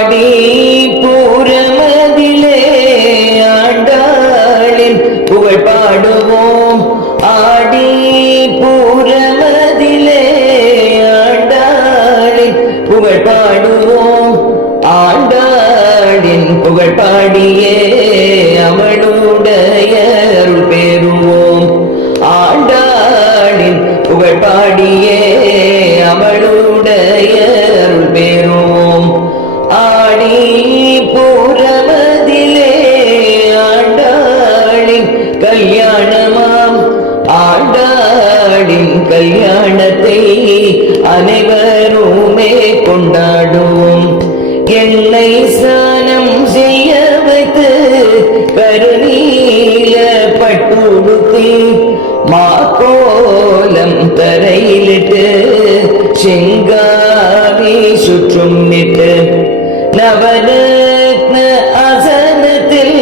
ஆடி பூரமதிலே ஆண்டாளின் புகழ் பாடுவோம். ஆடி பூரமதிலே ஆண்டாளின் புகழ் பாடுவோம். ஆண்டாளின் புகழ் பாடியே அவளுடைய அருள் பெறுவோம். ஆண்டாளின் புகழ் பாடியே அவளுடைய அருள் பெறுவோம். ஆடி பூரமதிலே ஆண்டாளின் கல்யாணமாம். ஆண்டாளின் கல்யாணத்தை அனைவருமே கொண்டாடுவோம். என்னை ஸ்நானம் செய்ய வைத்து கருநீல பட்டுடுத்தி மாக்கோலம் தரையிலிட்டு செங்காவி சுற்றும் நிட்டு நவரத்ன ஆசனத்தில்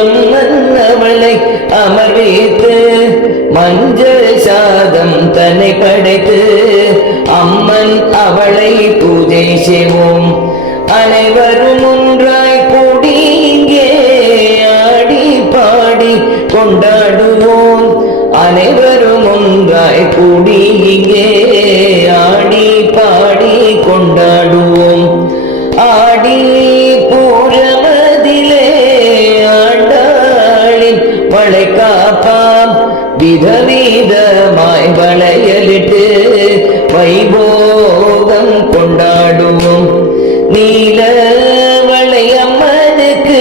அம்மன் அவளை அமர்வித்து மஞ்சள் சாதம் தன்னை படைத்து அம்மன் அவளை பூஜை செய்வோம். அனைவரும் ஒன்றாய் கூடி இங்கே ஆடி பாடி கொண்டாடுவோம். அனைவரும் ஒன்றாய் கூடி இங்கே ஆடி பாடி கொண்டாடுவோம். ஆடி பூரமதிலே ஆண்டாளின் வளைகாப்பாம். விதவிதமாய் வளையலிட்டு வைபோகம் கொண்டாடுவோம். நீல வளையம்மனுக்கு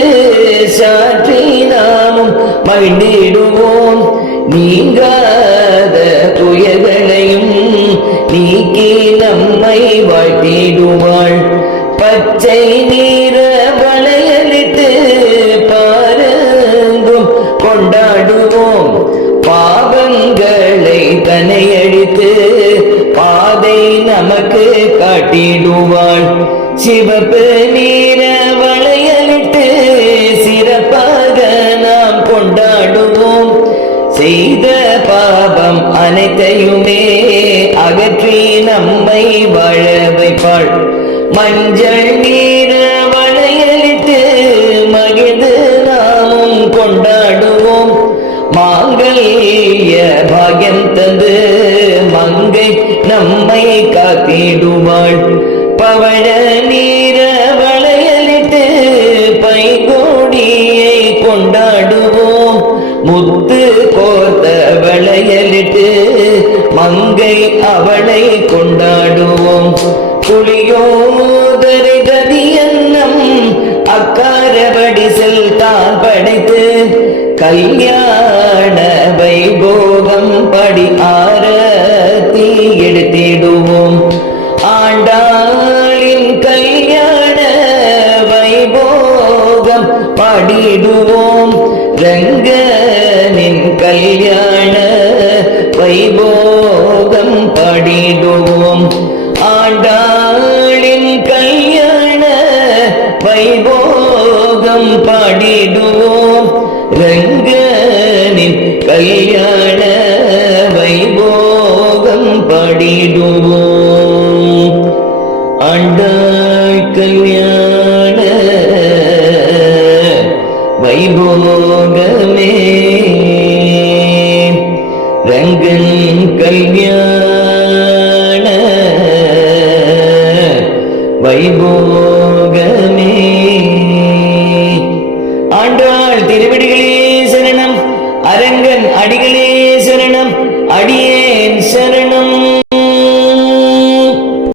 சாற்றி நாமும் மகிழ்ந்திடுவோம். நீங்காத துயர்களையும் நீக்கி நம்மை வாழ்த்திடுவாள். பச்சை நீர வளையலிட்டு பாருங்கும் கொண்டாடுவோம். பாவங்களை தனையடித்து பாதை நமக்கு காட்டிடுவாள். சிவப்பு நீர வளையலிட்டு சிறப்பாக நாம் கொண்டாடுவோம். செய்த பாவம் அனைத்தையுமே அகற்றி நம்மை வாழ வைப்பாள். மஞ்சள் நீர வளையலிட்டு மகிழ்ந்து நாமும் கொண்டாடுவோம். மாங்கல்ய பாகியம் தந்து மங்கை நம்மை காத்திடுவாள். பவழ நீர வளையலிட்டு பைகோடியை கொண்டாடுவோம். முத்து கோர்த்த வளையலிட்டு மங்கை அவளை கொண்டாடுவோம். புளியோதரை கதியன்னம் அக்காரபடி செல் தான் படைத்து கல்யாண வைபோகம் படி ஆரத்தி எடுத்திடுவோம். ஆண்டாளின் கல்யாண வைபோகம் பாடிடுவோம். ரங்கனின் கல்யாண வைபோகம் பாடிடுவோம். ஆண்டாளின் கல்யாண வைபோகம் பாடிடுவோம். ரங்கனின் கல்யாண வைபோகம் பாடிடுவோம். ஆண்டாள் கல்யாண வைபோகமே ரங்கன் கல்யாண வைபோகமே. ஆண்டாள் திருவடிகளே சரணம். அரங்கன் அடிகளே சரணம். அடியே